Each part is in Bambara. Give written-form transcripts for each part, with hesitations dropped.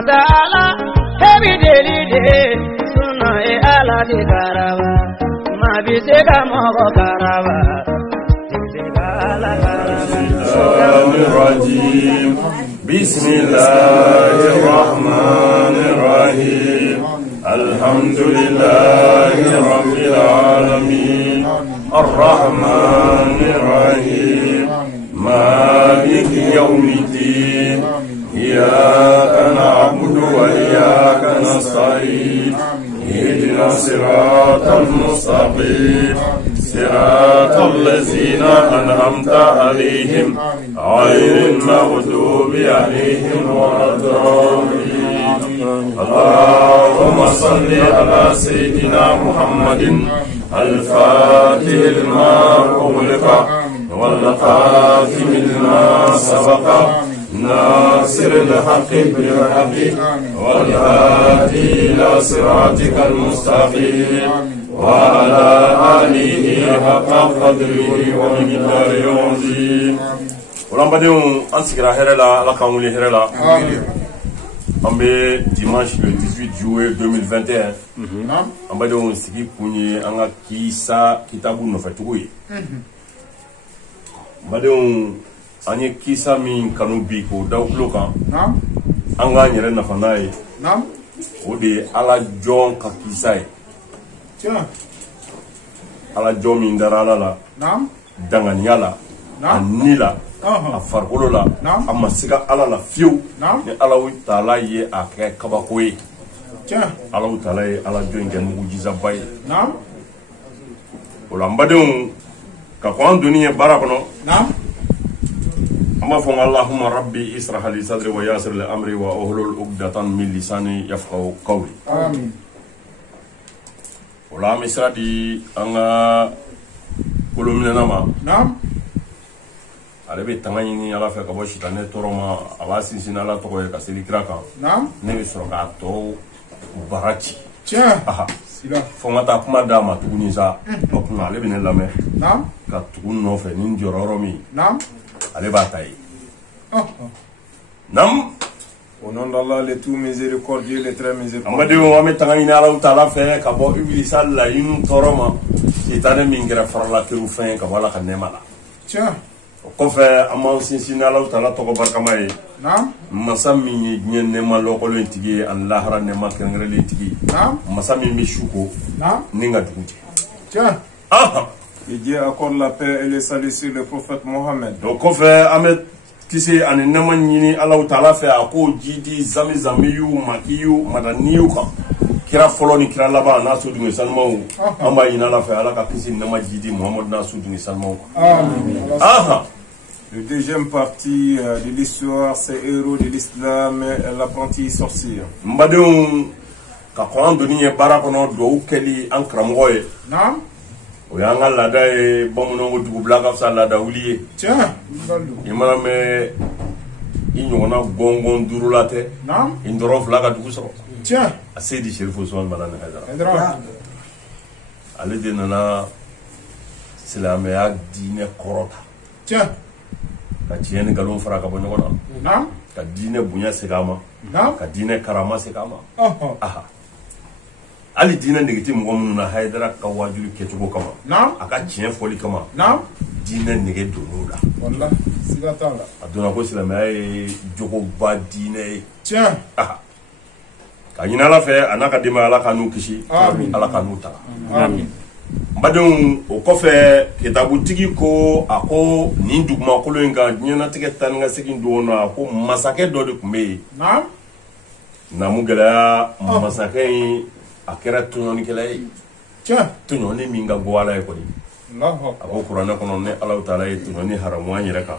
Mandala, heavy daily day, Suna e ala de Garava, Mabisega Mogo Garava, Bismillahirrahmanirrahim. Alhamdulillahi Rabbil Alamin. Ar-Rahmanir-Rahim. Maliki Yawmiddin. Iyyaka na'budu wa iyyaka nasta'in. Ihdina siratal mustaqim. Siratal ladzina an'amta 'alaihim ghairil maghdubi 'alaihim waladdallin. Allahumma salli ala sayyidina Muhammadin al-Fatih lima ughliqa wal-Khatim lima sabaqa ناصر الحق بالحق والهادي إلى صراطك المستقيم وعلى آله حق قدره ومقداره العظيم. ولمبديو أنسكرا هرلا لكامولي هرلا. On est dimanche le 18 juillet 2021. On va dire sigi kunye anga kisa kitabu no fatugoye. On va dire anye kisa min kanu bi ko dawlo kan. Anga nyere na fanaye. O de ala jon ka kisa e. Ala jon min darala la. Danganya la. Anila. A farikolo la a ma siga ala la fiyewu ni Alahu Taala ye a kɛ kabako ye Alahu Taala ye ala jɔn kɛ mugujizaba ye o la n badenw ka kɔn an donni ye baara kɔnɔ an b'a fɔ Allahumma rabbi israh li sadri wa yassir li amri wa uhlul uqdatan min lisani yafqahu qawli o la an bɛ sira di an ka kolominɛna ma ale bɛ tanga ɲini ala fɛ ka bɔ sitanɛ tɔɔrɔ ma a b'a sinsin ala tɔgɔ ye ka seli kira kan ne bɛ sɔrɔ k'a tɔ bara ci fo n ka taa kuma d'a ma tuguni sa o kuma ale bɛ ne lamɛn ka tugu nɔfɛ ni n jɔra yɔrɔ min ale b'a ta ye nam au nom d'Allah le tout miséricordieux le très miséricordieux. Amadenw an bɛ tanga ɲini ala taala fɛ ka bɔ ibilisa laɲini tɔɔrɔ ma sitanɛ min kɛra farala teriw fɛn ka bɔ ala ka nɛɛma la o kɔfɛ an b'an sinsin ala taala tɔgɔ barikama ye masa min ye diɲɛ nɛɛma lɔkɔlen tigi ye ani lahara nɛɛma kɛrɛnkɛrɛnlen tigi masa min bɛ su ko ni ka dugu cɛ que Dieu accorde la paix et le salut sur le prophète Mohammed. o kɔfɛ an bɛ kisi ani nɛɛma ɲini ala taala fɛ a ko jidi zamizamiyu makiyu madaniyu kan kira fɔlɔ ni kira laban n'a so dunge salimaw an b'a ɲini ala fɛ ala ka kisi nɛɛma jidi Muhamadu n'a so dunge salimaw kan. Le deuxième partie de l'histoire, c'est héros de l'islam, l'apprenti sorcier. Mbadenw ka kɔn an donni ye baara kɔnɔ duwawu kɛli an karamɔgɔ ye o y'an ka laada ye bamananw ko dugubila ka fisa laada wuli ye i mana mɛn i ɲɔgɔnna gɔngɔn duurula tɛ i dɔrɔn fila ka dugu sɔrɔ a se di Sherif Usman Balani Haidara ale de nana silamɛya diinɛ kɔrɔta ka tiɲɛ ni nkalon fara ka bɔ ɲɔgɔn na ka diinɛ bonya segin a ma ka diinɛ karama segin a ma hali diinɛ negeti mɔgɔ minnu na Haidara ka wajulu kɛcogo kama a ka tiɲɛ fɔli kama diinɛ nege donn'o la a donna ko silamɛya ye jogoba diinɛ ye ka ɲini ala fɛ a n'a ka denbaya ala ka n'u kisi ala ka n'u taga badenw o kɔfɛ kitabutigi ko a ko nin dugumakolo in kan diɲɛlatigɛ taa ni ka segin don na ko masakɛ dɔ de tun bɛ yen namu gɛlɛya masakɛ in a kɛra tɔɲɔnikɛla ye tɔɲɔni min ka go ala ye kɔni a ko kuranɛ kɔnɔ ne ala taala ye tɔɲɔni haramu an yɛrɛ kan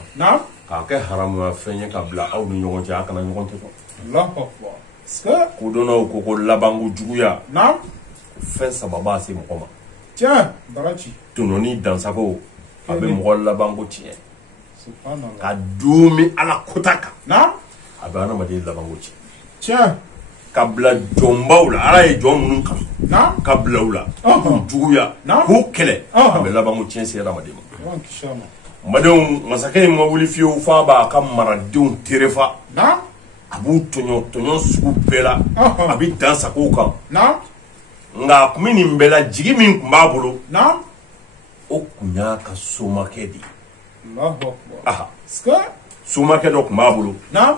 k'a kɛ haramuya fɛn ye ka bila aw ni ɲɔgɔn cɛ a kana ɲɔgɔn tɛ ko dɔnnaw ko labanko juguya fɛn saba b'a se mɔgɔ ma tɔɲɔni dansago a bɛ mɔgɔ labanko tiɲɛ ka dumi ala kota kan a bɛ adamaden labanko tiɲɛ ka bila jɔnbaw la ala ye jɔn minnu kan ka bila u la k'u juguya k'u kɛlɛ a bɛ labanko tiɲɛ se adamaden ma mbadenw masakɛ in ma wuli fiyewu f'a b'a ka maradenw terefa a b'u tɔɲɔ sugu bɛɛ la a bɛ dan sago kan nka kun bɛ nin bɛɛ la jigi min tun b'a bolo o kun y'a ka somakɛ de ye somakɛ dɔ tun b'a bolo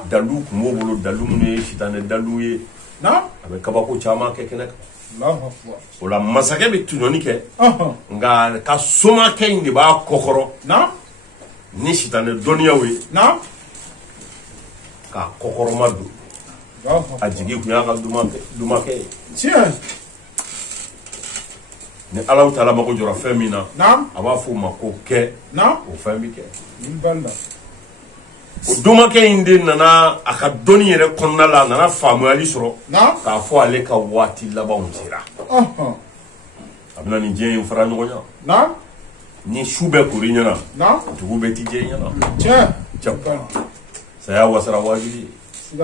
dalu tun b'o bolo dalu minnu ye sitanɛ dalu ye a bɛ kabako caman kɛ kɛnɛ kan o la masakɛ bɛ tɔɲɔni kɛ nka ka somakɛ in de b'a kɔkɔrɔ ni sitanɛ dɔnniyaw ye k'a kɔkɔrɔma don a jigi kun y'a ka dumakɛ ye ni Ala Taala mago jɔra fɛn min na a b'a fɔ o ma ko kɛ o fɛn bɛ kɛ o dumakɛ in de nana a ka dɔnni yɛrɛ kɔnɔna la a nana faamuyali sɔrɔ k'a fɔ ale ka waati labanw sera a bɛna nin diɲɛ in fara ɲɔgɔn ɲɛ ni su bɛɛ kori ɲɛna dugu bɛɛ ti diɲɛ ɲɛna saya wasara wajibi ye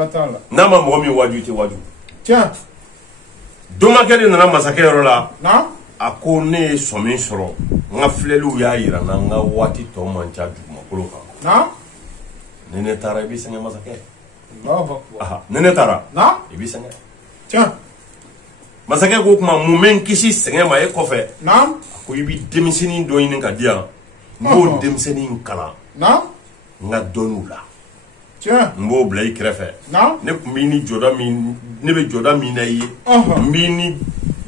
n'a ma mɔgɔ min waju tɛ waju dumakɛ de nana masakɛ yɔrɔ la a ko ne ye sɔmi sɔrɔ n ka filɛliw y'a yira n na n ka waati tɔ man ca dugumakolo kan ni ne taara i bɛ sɛgɛn masakɛ ni ne taara i bɛ sɛgɛn masakɛ ko kuma mun bɛ n kisi sɛgɛn ma e kɔfɛ a ko i bɛ denmisɛnnin dɔ ɲini ka di yan n b'o denmisɛnnin kalan n ka dɔnniw la n b'o bila i kɛrɛfɛ ne kun b'i ni jɔda min ne bɛ jɔda min na i ye n b'i ni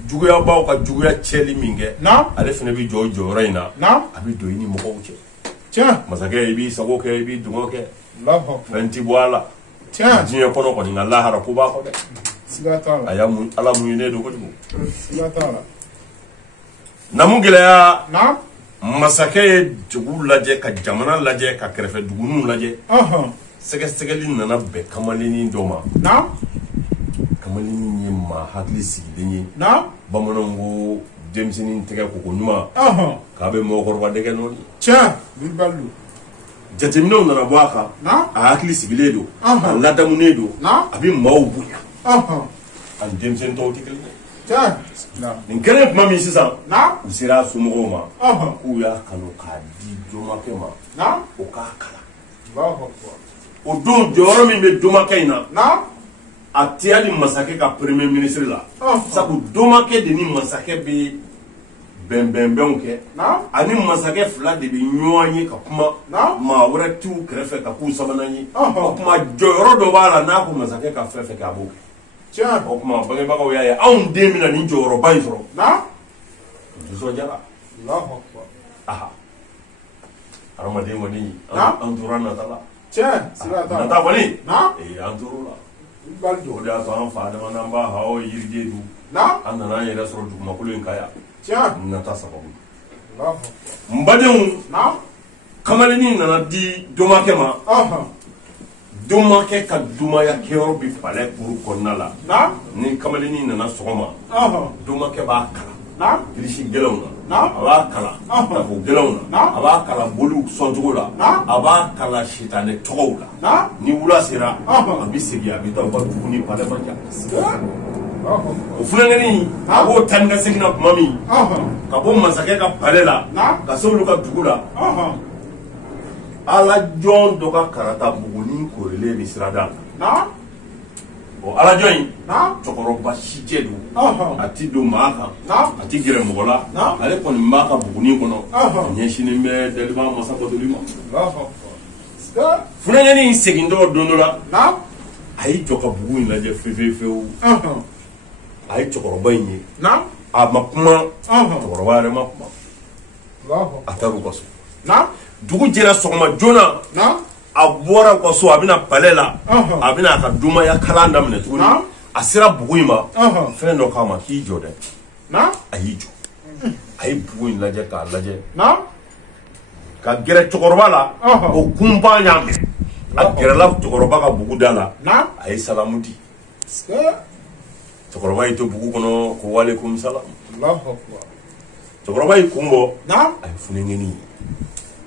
juguyabaw ka juguya cɛli min kɛ ale fana bɛ jɔ o jɔyɔrɔ in na a bɛ don i ni mɔgɔw cɛ masakɛ i b'i sago kɛ i b'i dungɔ kɛ fɛn ti bɔ a la diɲɛ kɔnɔ kɔni nka lahara ko b'a kɔ dɛ a y'a Ala muɲunen don kojugu na mun gɛlɛya masakɛ ye dugu lajɛ ka jamana lajɛ ka kɛrɛfɛ duguninw lajɛ sɛgɛsɛgɛli nana bɛn kamalennin dɔ ma kamalennin ye maa hakili sigilen ye bamananw ko denmisɛnnin tɛgɛ koko ɲuman k'a bɛ mɔgɔkɔrɔba dɛgɛ nɔni jateminɛw nana bɔ a kan a hakili sigilen don a ladamunen don a bɛ maaw bonya ani denmisɛnnin tɔw tɛ kelen ye nin kɛlen tuma min sisan u sera a somɔgɔw ma k'u y'a kanu k'a di jomakɛ ma o k'a kalan o don jɔyɔrɔ min bɛ domakɛ in na a tɛ hali masakɛ ka premier ministre la sabu domakɛ de ni masakɛ bɛ bɛnbɛnbɛnw kɛ ani masakɛ fila de bɛ ɲɔgɔn ye ka kuma maa wɛrɛ t'u kɛrɛfɛ ka k'u sabanan ye o tuma jɔyɔrɔ dɔ b'a la n'a ko masakɛ ka fɛn fɛn kɛ a b'o kɛ o tuma bangebagaw y'a ye anw den bɛna nin jɔyɔrɔba in sɔrɔ nisɔndiyara hadamaden kɔni an tora nata la nata kɔni an tor'o la o de y'a to an fa dama n'an b'a haw yiriden dun an nana an yɛrɛ sɔrɔ dugumakolo in kan yan nata sababu n badenw kamalennin nana di domakɛ ma domakɛ ka dumaya kɛyɔrɔ bɛ palɛ kuru kɔnɔna la ni kamalennin nana sɔgɔma domakɛ b'a kalan kirisi gɛlɛnw na a b'a kalan tafo gɛlɛnw na a b'a kalan boliw sɔncogo la a b'a kalan sitanɛ tɔgɔw la ni wula sera a bɛ segin a bɛ taa u ka dugu ni palɛ man ca o funankɛnin a b'o tan ni ka segin na tuma min ka bɔ masakɛ ka palɛ la ka se olu ka dugu la alajɔn dɔ ka karata buguni korilen bɛ sirada la o alajɔn in cɛkɔrɔba sijɛ don a ti don maa kan a ti gɛrɛ mɔgɔ la ale kɔni b'a ka buguni kɔnɔ a ɲɛsinen bɛ daliba masa kɔtoli ma funankɛnin segintɔ don dɔ la a y'i jɔ ka bugu in lajɛ fewu a ye cɛkɔrɔba in ye a ma kuma cɛkɔrɔba yɛrɛ ma kuma a taara u ka so dugu jɛra sɔgɔma joona a bɔra u ka so a bɛna palɛ la a bɛna a ka dumaya kalan daminɛ tuguni a sera bugu in ma fɛn dɔ k'a ma k'i jɔ dɛ a y'i jɔ a ye bugu in lajɛ k'a lajɛ ka gɛrɛ cɛkɔrɔba la o kunba y'a mɛn a gɛrɛla cɛkɔrɔba ka bugu da la a ye salamu di cɛkɔrɔba y'i to bugu kɔnɔ ko walekum salam cɛkɔrɔba y'i kun bɔ a ye funankɛnin ye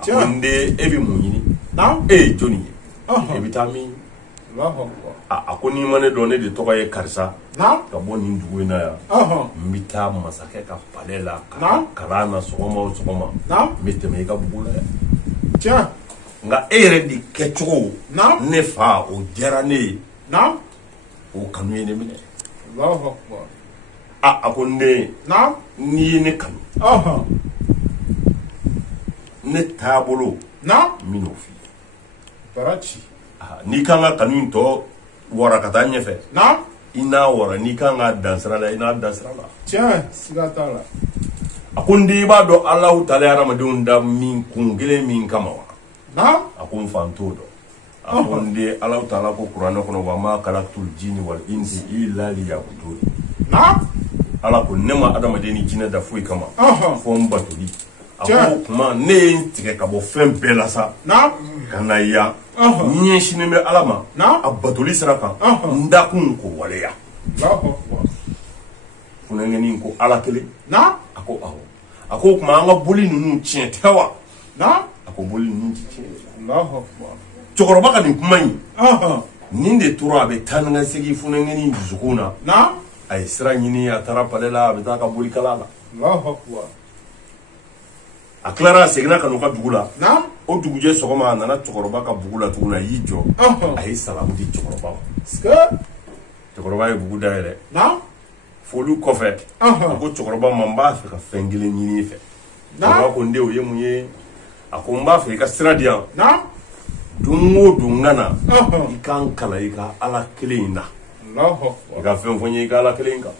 a ko n den e bɛ mun ɲini e ye jɔnni ye e bɛ taa min a ko n'i ma ne dɔn ne de tɔgɔ ye karisa ka bɔ nin dugu in na yan n bɛ taa masakɛ ka palɛ la ka kalan na sɔgɔma o sɔgɔma n bɛ tɛmɛ i ka bugu la yan nka e yɛrɛ de kɛcogo ne fa o diyara ne ye Naam. O kanu ye ne minɛ. Allahu akbar. A ko ne. Naam. N'i ye ne kanu. Ne taabolo. Naam. N bɛn'o f'i ye. Baraji. N'i kan ka kanu in tɔ wara ka taa ɲɛfɛ. Naam. I n'a wara n'i kan ka dan sira la i n'a dan sira la. Tiɲɛ siga t'a la. A ko n den i b'a dɔn Alahu Taala ye hadamadenw da min kun kelen min kama wa. Naam. A ko n fa n t'o dɔn. A ko n den Alahu Taala ko kuranɛ kɔnɔ wa ma khalaqtul jinni wal insi illa liya'budun. Naam. Ala ko ne ma hadamaden ni jinɛ da foyi kama. Fo n batoli. A ko kuma ne ye n tigɛ ka bɔ fɛn bɛɛ la sa. Naam. Ka na yan. N ɲɛsinen bɛ Ala ma. Naam. A batoli sira kan. N dakun ko waleya. Allahu akbar. Funɛŋɛni ko Ala kelen. Naam. A ko awɔ. A ko kuma an ka boli ninnu tiɲɛ tɛ wa? Naam. A ko boli ninnu ti tiɲɛ. Allahu akbar. Cɛkɔrɔba ka nin kuma in. Nin de tora a bɛ taa ni ka segin funɛŋɛni dusukun na. Naam. A ye sira ɲini a taara palais la a bɛ taa ka boli kala la. Allahu akbar. A tilara a seginna ka n'u ka dugu la. Naam. O dugujɛ sɔgɔma a nana cɛkɔrɔba ka bugu la tuguni a y'i jɔ. A ye salamu di cɛkɔrɔba ma. Cɛkɔrɔba ye bugu dayɛlɛ. Naam. Foliw kɔfɛ. A ko cɛkɔrɔba ma n b'a fɛ ka fɛn kelen ɲini i fɛ. Cɛkɔrɔba ko n den o ye mun ye? A ko n b'a fɛ i ka sira di yan. Naam. Don o don n ka na i k'an kalan i ka Ala kelen in na. I ka fɛn fɔ n ye i ka Ala kelen in kan.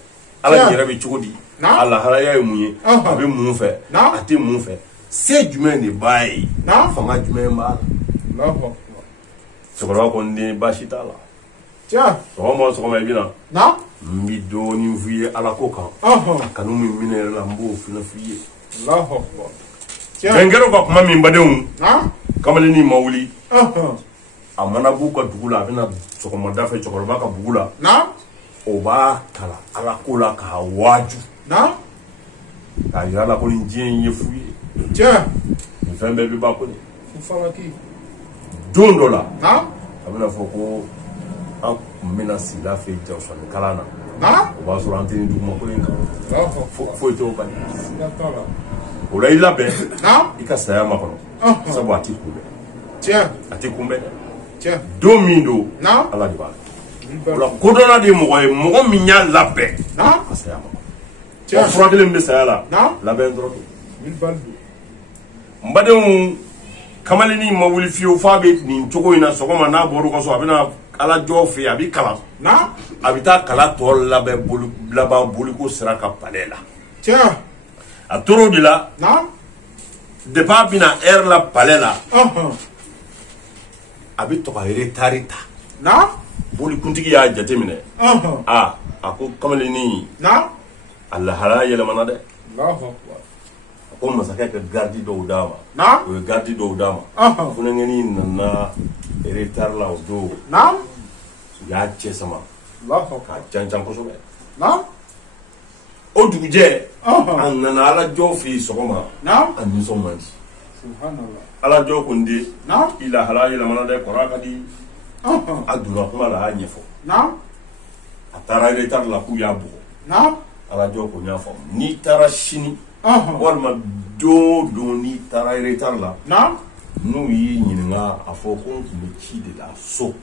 Ala yɛrɛ bɛ cogo di? A lahalaya ye mun ye? A bɛ mun fɛ? A tɛ mun fɛ? Se jumɛn de b'a ye? Fanga jumɛn b'a la? Cɛkɔrɔba ko n den baasi t'a la. Sɔgɔma o sɔgɔma i bɛ na. N bɛ dɔɔnin f'i ye Ala ko kan. A kanu min minɛ yɛrɛ la n b'o fana f'i ye. Bɛnkɛrɛw ka kuma min badenw. Kamalenin ma wuli. A mana b'u ka dugu la a bɛna sɔgɔmada fɛ cɛkɔrɔba ka bugu la. O b'a kalan Ala ko la k'a waaju. K'a yira la ko nin diɲɛ in ye fu ye. Nin fɛn bɛɛ bɛ ban ko nin. Don dɔ la a bɛna fɔ ko an kun bɛna sigida fɛ Jawusani kalan na. O b'a sɔrɔ an tɛ nin dugumakolo in kan. Foyi t'o kan. O la i labɛn i ka saya ma kɔnɔ sabu a t'i kunbɛn. A t'i kunbɛn dɛ. Don min don Ala de b'a dɔn. O la kodɔnna de ye mɔgɔ ye mɔgɔ min y'a labɛn a saya ma. O fura kelen min bɛ saya la labɛn dɔrɔn don. N badenw kamalenin ma wuli fiyewu f'a bɛ nin cogo in na sɔgɔma n'a bɔra u ka so a bɛna Ala jɔ fɛ yen a bɛ kalan. A bɛ taa kala tɔ laban boliko sira kan palais la. A tora o de la depuis a bɛna heure la palais la a bɛ to ka retard ta. Bolikuntigi y'a jateminɛ. A ko kamalenin a lahalaya yɛlɛmana dɛ. A ko masakɛ ka garde dɔw d'a ma. O ye garde dɔw d'a ma. Funɛŋɛnin nana retard la o don. U y'a cɛ sama k'a janjan kosɛbɛ. O dugujɛ a nana Ala jɔ fɛ yen sɔgɔma a nisɔn man di. Ala jɔ ko n den i lahalaya yɛlɛmana dɛ kɔrɔ a ka di. A donna kuma la a y'a ɲɛfɔ. A taara retard la k'u y'a bugɔ. Ala jɔ ko n y'a faamu. N'i taara sini walima don o don n'i taara retard la n'u y'i ɲininka a fɔ ko n tun bɛ ci de la so.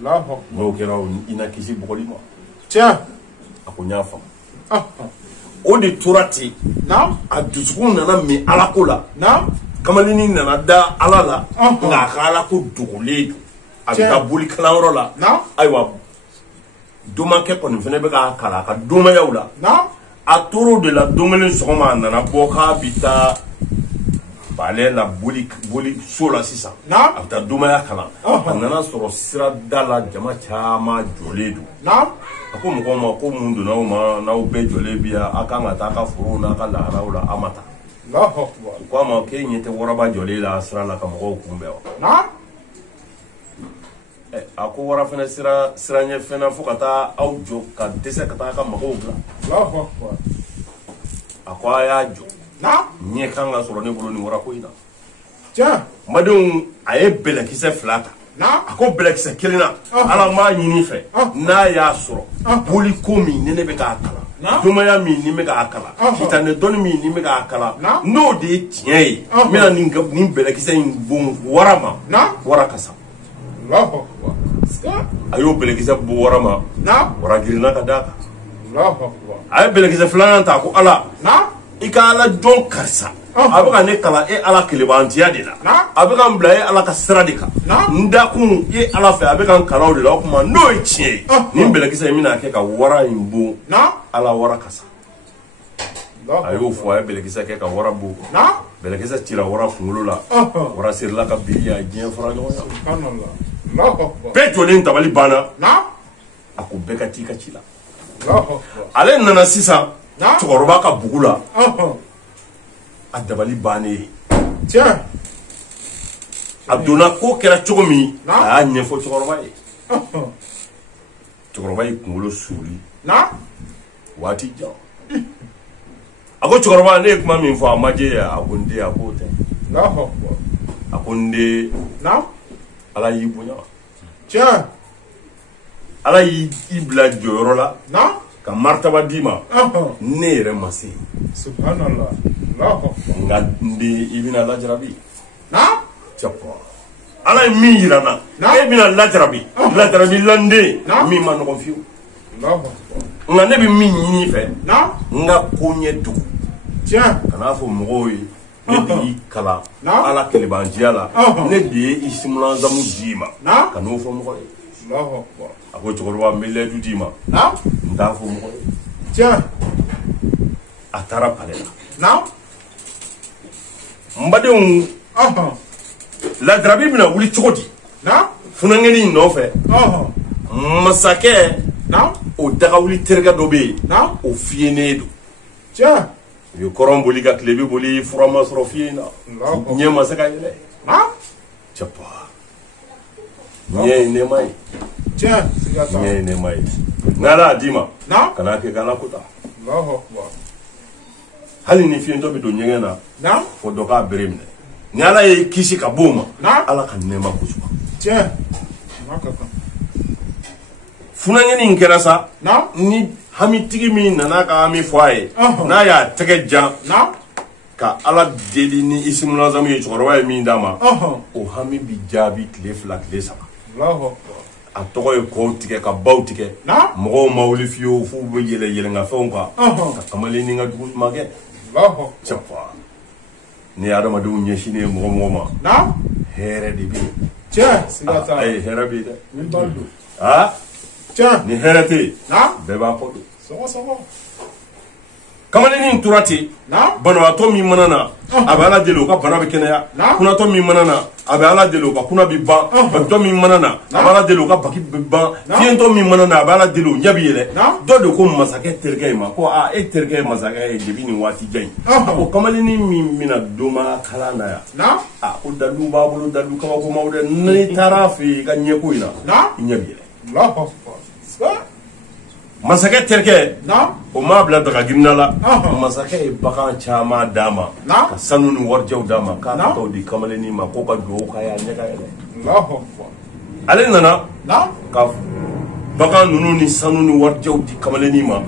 N'o kɛra i na kisi bugɔli ma. A ko n y'a faamu. O de tora ten a dusukun nana min Ala ko la. Kamalenin nana da Ala la nka a ka Ala ko dogolen don. A bɛ taa boli kalanyɔrɔ la. Ayiwa domakɛ kɔni fana bɛ k'a kalan a ka domayaw la. A tora o de la don kelen sɔgɔma a nana bɔ k'a bɛ taa palais la boli so la sisan. A bɛ taa domaya kalan. A nana sɔrɔ sirada la jama caman jɔlen don. A ko mɔgɔw ma ko mun donna aw ma n'aw bɛɛ jɔlen bi yan a kan ka taa a ka forow n'a ka lahalaw la a ma taa. U ko a ma k'e ɲɛ tɛ waraba jɔlen la sira la ka mɔgɔw kunbɛn wa. A ko wara fana sira ɲɛ fɛnɛ fo ka taa aw jɔ ka dɛsɛ ka taa a ka mɔgɔw bila. A ko a y'a jɔ. Ɲɛ kan ka sɔrɔ ne bolo nin warako in na. Mbadenw a ye bɛlɛkisɛ 2 ta. A ko bɛlɛkisɛ 1 na Ala m'a ɲini fɛ n'a y'a sɔrɔ boliko min ni ne bɛ k'a kalan domaya min ni bɛ k'a kalan sitanɛ dɔnni min ni bɛ k'a kalan n'o de ye tiɲɛ ye n bɛna nin bɛlɛkisɛ in bon wara ma wara ka sa. a y'o bɛlɛkisɛ bɔ wara ma wara girinna ka d'a kan a ye bɛlɛkisɛ filanan ta ko ala i ka ala jɔn karisa a bɛ ka ne kalan e ala kelebantiya de la a bɛ ka n bila e ala ka sira de kan n dakun e ala fɛ a bɛ ka n kalan o de la o tuma n'o ye tiɲɛ ye nin bɛlɛkisɛ in bɛna kɛ ka wara in bon ala wara kasa a y'o fɔ a ye bɛlɛkisɛ kɛ ka wara bon bɛlɛkisɛ cira wara kunkolo la wara sirila ka biri a diɲɛ fara ɲɔgɔn na bɛɛ jɔlen tabali banna a ko bɛɛ ka t'i ka ci la ale nana sisan cɛkɔrɔba ka bugu la a dabali bannen ye a donna ko kɛra cogo min a y'a ɲɛfɔ cɛkɔrɔba ye cɛkɔrɔba y'i kunkolo suuli waati jan a ko cɛkɔrɔba ne ye kuma min fɔ a ma jɛ a ko n den a k'o tɛ a ko n den ala y'i bonya ala y'i bila jɔyɔrɔ la ka martaba d'i ma ne yɛrɛ ma se nka n den i bɛna lajarabi ala ye min yira n na e bɛna lajarabi landen min ma nɔgɔn fiyewu nka ne bɛ min ɲini fɛ n ka ko ɲɛ dogo kan'a fɔ mɔgɔw ye ne de y'i kalan ala kelebantiya la ne de ye i simulanzamu d'i ma ka n'o fɔ mɔgɔ ye a ko cɛkɔrɔba n bɛ lɛdu d'i ma n t'a fɔ mɔgɔ ye a taara palɛ la n badenw lajarabi bɛna wuli cogo di funakɛni in nɔfɛ masakɛ o dagawuli terikɛ dɔ bɛ yen o fiyenen don u ye kɔrɔn boli ka tilebin boli fura ma sɔrɔ fiye na ɲɛ ma se ka yɛlɛ cɛpa ɲɛ ye nɛɛma ye ɲɛ ye nɛɛma ye n'ala y'a d'i ma kan'a kɛ k'ala kota hali ni fiyentɔ bɛ don ɲɛgɛn na fo dɔ k'a bere minɛ ni ala ye kisi ka bɔ o ma ala ka nɛɛma kojugu funakɛni in kɛra sa ni hamitigi min nana ka hami fɔ a ye n'a y'a tɛgɛ jan ka ala deli ni isimulanzamu ye cɛkɔrɔba ye min d'a ma o hami bi jaabi tile 2 tile 3 a tɔgɔ ye kɔw tigɛ ka baw tigɛ mɔgɔw ma wuli fiyewu f'u bɛ yɛlɛ yɛlɛnkafɛnw kan ka kamalen ni ka dugu ɲuman kɛ cɛpa ni adamadenw ɲɛsinnen ye mɔgɔ ma hɛrɛ de bɛ yen a ye hɛrɛ bɛ yen dɛ ni hɛrɛ tɛ yen bɛɛ b'a kɔ don kamalenin tora ten banabaatɔ min mana na a bɛ ala deli o ka bana bɛ kɛnɛya kunatɔ min mana na a bɛ ala deli o ka kuna bɛ ban bakitɔ min mana na a bɛ ala deli o ka baki bɛ ban fiyentɔ min mana na a bɛ ala deli o ɲɛ bɛ yɛlɛ dɔ de ko masakɛ terikɛ in ma ko e terikɛ ye masakɛ ye depi nin waati jan in a ko kamalenin min bɛna doma kalan na yan ko dalu b'a bolo dalu kabakomaw dɛ n'i taara a fɛ yen i ka ɲɛko in na i ɲɛ bɛ yɛlɛ masakɛ terikɛ o m'a bila daga girinna la masakɛ ye bagan caman d'a ma ka sanu ni warijɛw d'a ma k'a ka t'o di kamalenin ma ko ka dugawu k'a ye a ɲɛ ka yɛlɛ ale nana ka bagan ninnu ni sanu ni warijɛw di kamalenin ma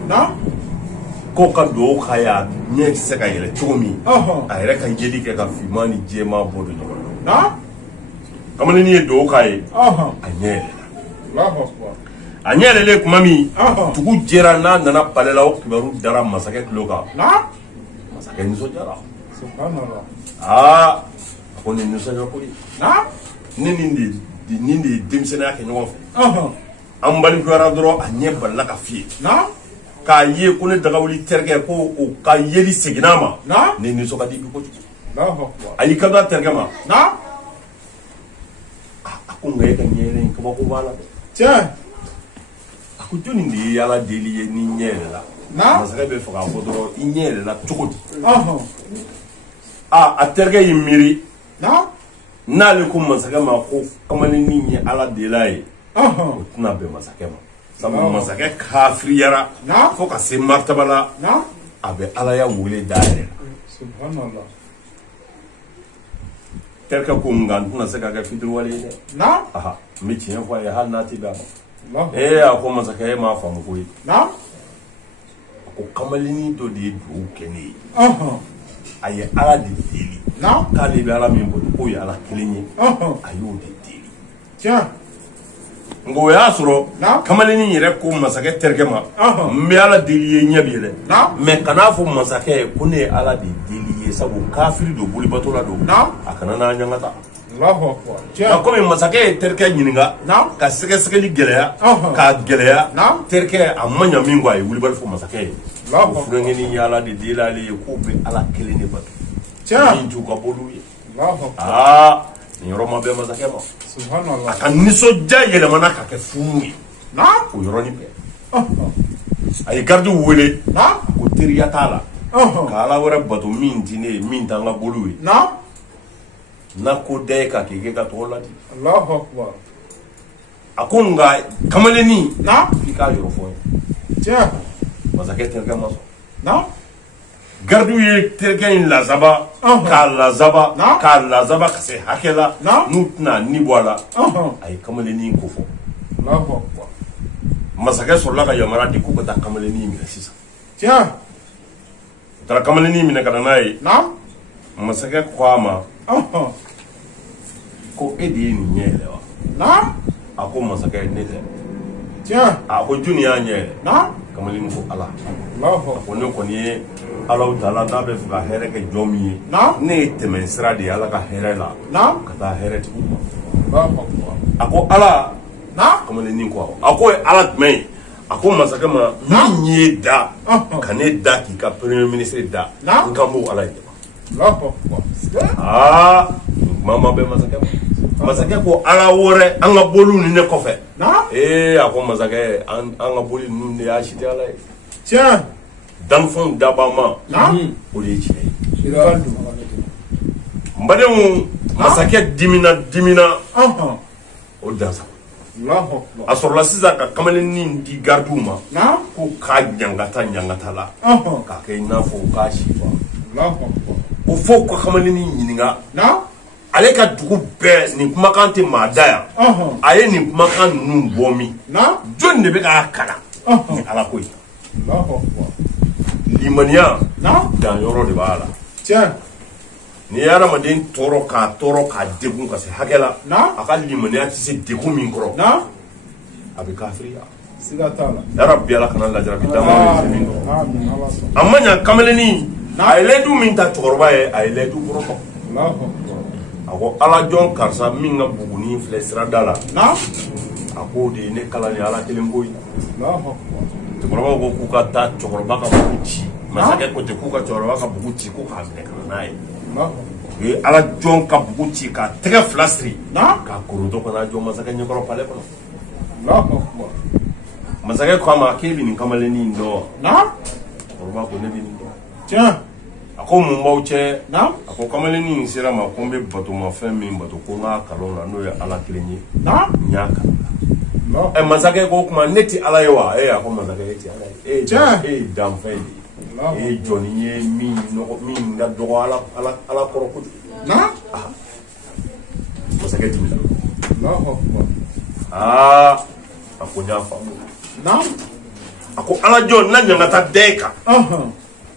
ko ka dugawu k'a ye a ɲɛ tɛ se ka yɛlɛ cogo min a yɛrɛ ka yeli kɛ ka finman ni jɛman bɔ don ɲɔgɔn na kamalenin ye dugawu k'a ye a ɲɛ yɛlɛla a ɲɛ yɛlɛlen tuma min dugu jɛra n'a nana palɛ la o kibaru dara masakɛ tulo kan masakɛ nisɔndiyara a ko nin nisɔndiya ko ye ne nin de ye denmisɛnniya kɛ ɲɔgɔn fɛ an balikuyara dɔrɔn a ɲɛ balila ka fiyɛ k'a ye ko ne dagawuli terikɛ ko o ka yeli seginna a ma ne nisɔn ka di bi kojugu a y'i kanto a terikɛ ma a ko nka e ka ɲɛ yɛlɛ in kabako b'a la dɛ a ko jɔnni de ye ala deli ye ni ɲɛ yɛlɛla masakɛ bɛ fɛ k'a fɔ dɔrɔn i ɲɛ yɛlɛla cogo di a terikɛ y'i miiri n'ale ko masakɛ ma ko kamalenin ye ala dela ye o tɛna bɛn masakɛ ma sabu masakɛ kafiriyara fo ka se martaba la a bɛ alaya wele da yɛrɛ la terikɛ ko nka n tɛna se ka kɛ fitiriwale ye dɛ n bɛ tiɲɛ fɔ a ye hali n'a tɛ bɛn a ma a ko masakɛ e m'a faamu ko ye a ko kamalenin dɔ de ye dugawu kɛ ne ye a ye ala de deli k'ale bɛ ala min bolo k'o ye ala kelen ye a y'o de deli ngo ya soro kamaleni yere ko masakɛ terkɛ ma mbe ala deli ye ɲɛ bi yɛlɛ mais kana fɔ masakɛ ko ne ala de deli ye sabu kafiri do boli batola do a kana na ɲangata comme masakɛ ye terkɛ ɲininka ka sɛgɛsɛgɛli gɛlɛya ka gɛlɛya terkɛ a ma ɲa min ko a ye wulibali fɔ masakɛ ye o furenkɛni ye ala de deli ale ye k'o bɛ ala kelen de bato min t'u ka boliw ye nin yɔrɔ ma bɛn masakɛ ma a ka nisɔndiya yɛlɛmana ka kɛ funu ye o yɔrɔnin bɛɛ a ye gardiw wele ko teriya t'a la ka ala wɛrɛ bato min ti ne ye min t'an ka boliw ye n'a ko da ye ka k'i kɛ ka tɔgɔ ladi a ko nka kamaleni i k'a yɔrɔ fɔ n ye masakɛ terikɛ ma sɔn gardiw ye terikɛ in lazaba k'a lazaba ka se hakɛ la n'u tɛna ni bɔ a la a ye kamaleni ko fɔ masakɛ sɔrɔla ka yamaruya di k'u ka taa kamaleni minɛ sisan u taara kamaleni minɛ ka na n'a ye masakɛ ko a ma ko e de ye nin ɲɛ yɛlɛ wa a ko masakɛ ne tɛ a ko juni y'a ɲɛ yɛlɛ kamaleni ko ala ko ne kɔni ye Alahu Taala n'a bɛ fɛ ka hɛrɛ kɛ jɔn min ye ne ye tɛmɛ sira de ye ala ka hɛrɛ la ka taa hɛrɛ tigi ma a ko ala kamaleni ko a ko ye ala jumɛn ye a ko masakɛ ma min ye da ka ne da k'i ka premier ministre da n kan b'o ala ye kuma ma bɛ masakɛ ma masakɛ ko ala wɛrɛ an ka boliw ni ne kɔfɛ a ko masakɛ an ka boli ninnu de y'a si tɛ ala ye danfɛnw dabama o de ye tiɲɛ ye n badenw masakɛ dimina o dansa a sɔrɔla sisan ka kamaleni di gardiw ma ko k'a ɲangata la k'a kɛ i n'a fɔ k'a si o fɔ ka kamaleni ɲininka ale ka dugu bɛɛ nin kumakan tɛ maa da yan a ye nin kumakan ninnu bɔ min jɔn de bɛ k'a kalan ni ala ko ye limaniya dan yɔrɔ de b'a la ni ye adamaden tɔɔrɔ k'a degun ka se hakɛ la a ka limaniya tɛ se degun min kɔrɔ a bɛ kafiriya yarabi ala kana lajarabi dama ye min kɔrɔ a ma ɲa kamaleni a ye layidu min ta cɛkɔrɔba ye a ye layidu kɔrɔtɔ a ko ala jɔn karisa min ka buguni filɛ sirada la a ko de ye ne kalan ni ala kelen ko ye cɛkɔrɔbaw ko k'u ka taa cɛkɔrɔba ka bugu ci masakɛ ko ten k'u ka cɛkɔrɔba ka bugu ci ko k'a minɛ ka na n'a ye u ye ala jɔn ka bugu ci k'a tɛgɛ fila siri k'a korontɔ ka n'a jɔ masakɛ ɲɛkɔrɔ palɛ kɔnɔ masakɛ ko a ma k'e bɛ nin kamaleni in dɔn wa cɛkɔrɔba ko ne bɛ nin dɔn a ko mun b'aw cɛ a ko kamaleni in sera ma ko n bɛ batomafɛn min bato ko n k'a kalan na n'o ye ala kelen ye n y'a kalan masakɛ ko o tuma ne tɛ ala ye wa a ko masakɛ e tɛ ala ye e ye danfɛn de ye e ye jɔnni ye min ka dɔgɔ ala kɔrɔ kojugu masakɛ dimina a ko n y'a faamu a ko ala jɔn na ɲangata bɛɛ kan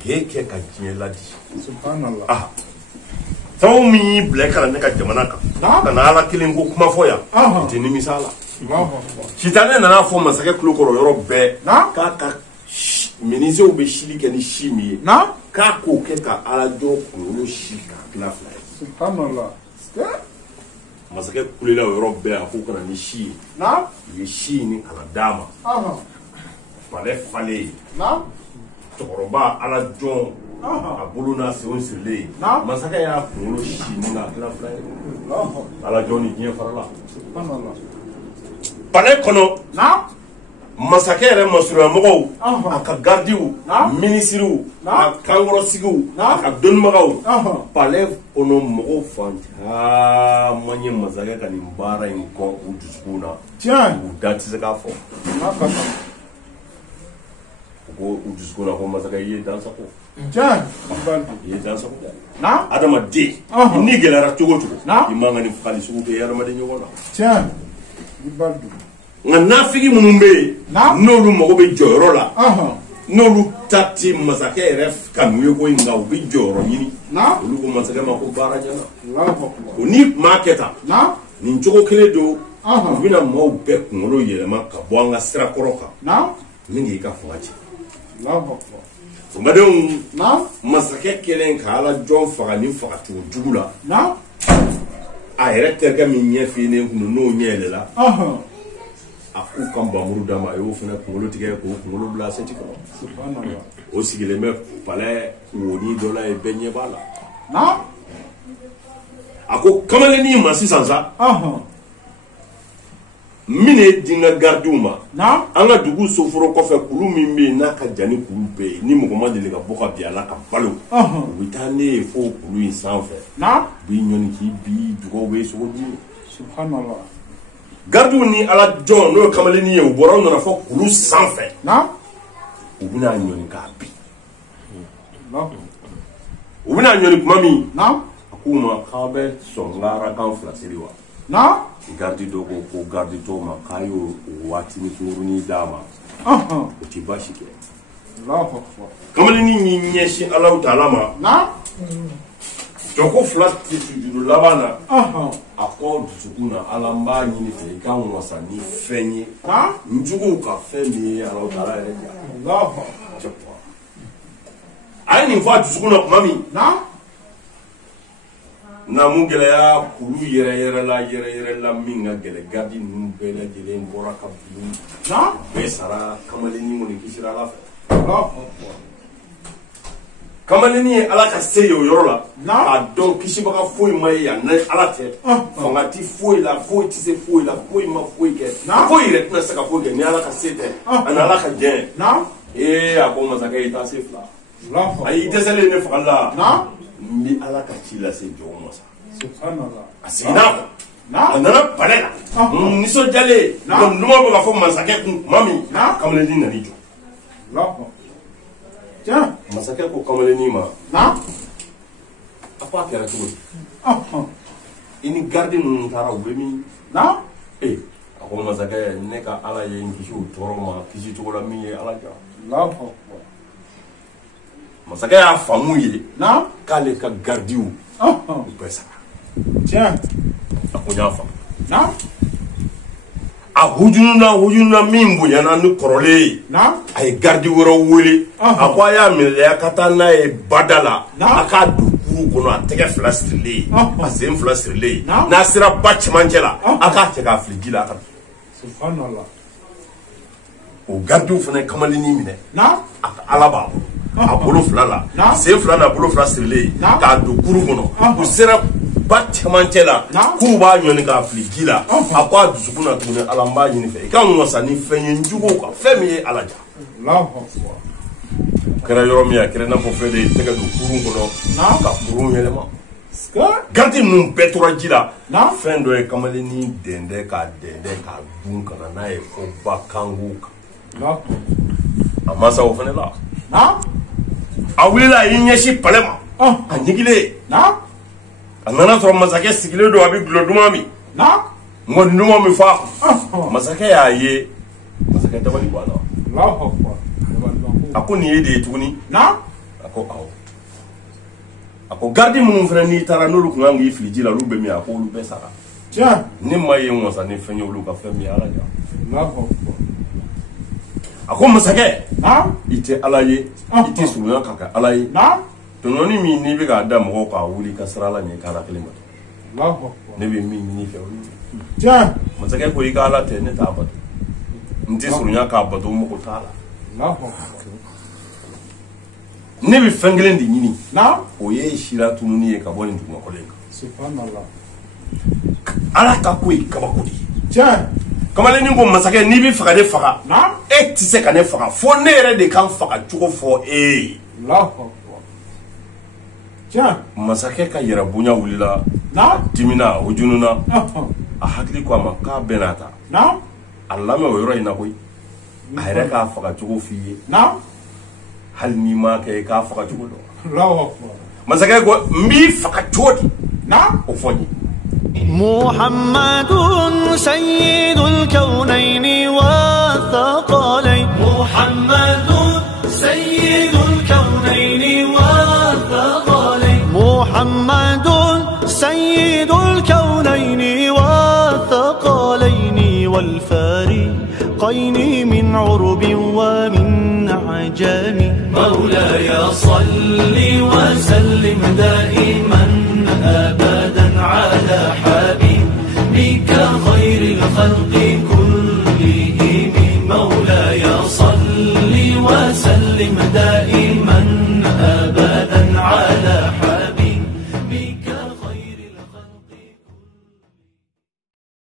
k'e kɛ ka diɲɛ ladi fɛn min y'i bila ka na ne ka jamana kan ka na ala kelen ko kuma fɔ yan o tɛ nimisa la sitanɛ nana fɔ masakɛ tulo kɔrɔ yɔrɔ bɛɛ k'a ka minisew bɛ sili kɛ ni si min ye k'a k'o kɛ ka ala jɔ kunkolo si k'a tila fila ye masakɛ kulela o yɔrɔ bɛɛ a k'o kana ni si ye u ye si ɲini ka na d'a ma palɛ falen ye cɛkɔrɔba ala jɔn a bolo n'a senw sirilen masakɛ y'a kunkolo si ɲini k'a tila fila ye ala jɔn ni diɲɛ farala palɛ kɔnɔ masakɛ yɛrɛ masurunyamɔgɔw a ka gardiw minisiriw a kankɔrɔsigiw a ka dɔnnibagaw palɛ kɔnɔ mɔgɔw fan caman ye masakɛ ka nin baara in kɔ u dusukun na u da tɛ se k'a fɔ u ko u dusukun na ko masakɛ i ye dansago i ye dansago adamaden n'i gɛlɛyara cogo o cogo i man ka nin fagali sugu kɛ adamaden ɲɔgɔn na nka nafigi minnu bɛ yen n'olu mago bɛ jɔyɔrɔ la n'olu ta ti masakɛ yɛrɛ ka n'u ye ko in nka u bɛ jɔyɔrɔ ɲini olu ko masakɛ ma ko baara ɲɛna o n'i tun b'a kɛ tan nin cogo kelen don u bɛna maaw bɛɛ kunkolo yɛlɛma ka bɔ an ka sira kɔrɔ kan min k'i ka fanga cɛ somadenw masakɛ kɛlen ka ala jɔn faga ni fagacogo jugu la a yɛrɛ terikɛ min ɲɛ finnen kun n'o ɲɛ yɛlɛla a k'u ka nbamuru d'a ma a y'o fana kunkolo tigɛ k'o kunkolo bila seti kɔnɔ o sigilen bɛ palɛ woni dɔ la yen bɛɛ ɲɛ b'a la a ko kamalennin ma sisan sa min ye di n ka gardiw ma an ka dugu soforo kɔfɛ kulu min bɛ yen n'a ka jan ni kulu bɛɛ ye ni mɔgɔ ma deli ka bɔ ka bin a la ka balo u bɛ taa ne ye fo kulu in sanfɛ u b'i ɲɔni k'i bi dugaw bɛ sogo dun gardiw ni ala jɔn n'o ye kamalennin ye u bɔra u nana fɔ kulu sanfɛ u bɛna ɲɔni k'a bin u bɛna ɲɔni tuma min a k'u ma k'a bɛ sɔn n ka arakan fila siri wa gardi dɔ ko gardi tɔw ma k'a y'o waati ni kunkurunin d'a ma o tɛ baasi kɛ kamalennin y'i ɲɛsin Alahu Taala ma jɔko fila sujudu laban na a kɔ dusukun na Ala n b'a ɲini fɛ i ka n wasa ni fɛn ye n juguw ka fɛn min ye Alahu Taala yɛrɛ diya a ye nin fɔ a dusukun na tuma min na mun gɛlɛya kulu yɛrɛ la min ka gɛlɛ gardi ninnu bɛɛ lajɛlen bɔra ka bin bɛɛ sara kamalennin kɔni kisira Ala fɛ kamalennin ye Ala ka se ye o yɔrɔ la k'a dɔn kisibaga foyi ma ye yan ni Ala tɛ fanga ti foyi la foyi tɛ se foyi la foyi ma foyi kɛ foyi yɛrɛ tɛna se ka foyi kɛ ni Ala ka se tɛ ani Ala ka jɛn a ko masakɛ i t'a se fila ayi i dɛsɛlen ne fagali la n bɛ Ala ka ci lase jɔn ma sa a seginna a kɔ a nana palɛ la nisɔndiyalen donc numan bɛ ka fɔ masakɛ kun tuma min kamalennin nan'i jɔ masakɛ ko kamalennin ma a ko a kɛra cogo di i ni gardi ninnu taara u bɛ min a ko masakɛ ne ka Ala ye n kisi o tɔɔrɔ ma kisi cogo la min ye Ala ja masakɛ y'a faamu ye k'ale ka gardiw u bɛɛ sara a ko n y'a faamu a hujununa min bonyana ni kɔrɔlen ye a ye gardi wɛrɛw wele a ko a y'a minɛ ka taa n'a ye bada la a k'a don kuru kɔnɔ a tɛgɛ fila sirilen a sen fila sirilen n'a sera ba cɛmancɛ la a k'a cɛ k'a fili ji la a ka o gardiw fana kamalennin minɛ a ka Ala b'a bolo a bolo fila la sen fila n'a bolo fila sirilen k'a don kuru kɔnɔ u sera ba cɛmancɛ la k'u b'a ɲɔni k'a fili ji la a ko a dusukun na tuguni Ala n b'a ɲini fɛ i ka n wasa ni fɛn ye n juguw kan fɛn min ye Ala ja kɛra yɔrɔ min a kɛra i n'a fɔ fɛn de ye tɛgɛ don kurun kɔnɔ ka kurun yɛlɛma gardi ninnu bɛɛ tora ji la fɛn dɔ ye kamalennin dɛndɛ k'a dun ka na n'a ye fo bakangu kan a masa o fana la a wulila a y'i ɲɛsin palɛ ma a ɲigilen a nana sɔrɔ masakɛ sigilen don a bɛ gulɔ duman min ŋɔni duman min fɔ a kun masakɛ y'a ye masakɛ dabali bɔ a la a ko nin ye de ye tuguni a ko awɔ a ko gardi minnu fana n'i taara n'olu kun kan k'i fili ji la olu bɛ min a ko olu bɛɛ sara ne ma ye n wasa ni fɛn ye olu ka fɛn min ye Ala ja a ko masakɛ i tɛ Ala ye i tɛ surunya ka kɛ Ala ye tɔɲɔni min n'i bɛ k'a da mɔgɔw k'a wuli ka sira la ɲɛ k'Ala kelen bato ne bɛ min ɲini fɛ olu ye masakɛ ko i ka Ala tɛ ne t'a bato n tɛ surunya k'a bato n mago t'a la ne bɛ fɛn kelen de ɲini o ye sira tununi ye ka bɔ nin dugumakɔlɔ in kan Ala ka ko ye kabako de ye kamalennin ko masakɛ n'i bɛ fɛ ka ne faga e tɛ se ka ne faga fo ne yɛrɛ de kan faga cogo fɔ e ye masakɛ ka yɛrɛ bonya wulila a dimina o jununa a hakili ko a ma k'a bɛɛ n'a ta a lamɛn o yɔrɔ in na koyi a yɛrɛ k'a faga cogo f'i ye hali n'i ma kɛ k'a faga cogo dɔn masakɛ ko n b'i faga cogo di o fɔ n ye محمد سيد الكونين والثقلين محمد سيد الكونين والثقلين محمد سيد الكونين والثقلين والفارقين من عرب ومن عجم. مولاي صل وسلم دائما أبدا على حبيبك خير الخلق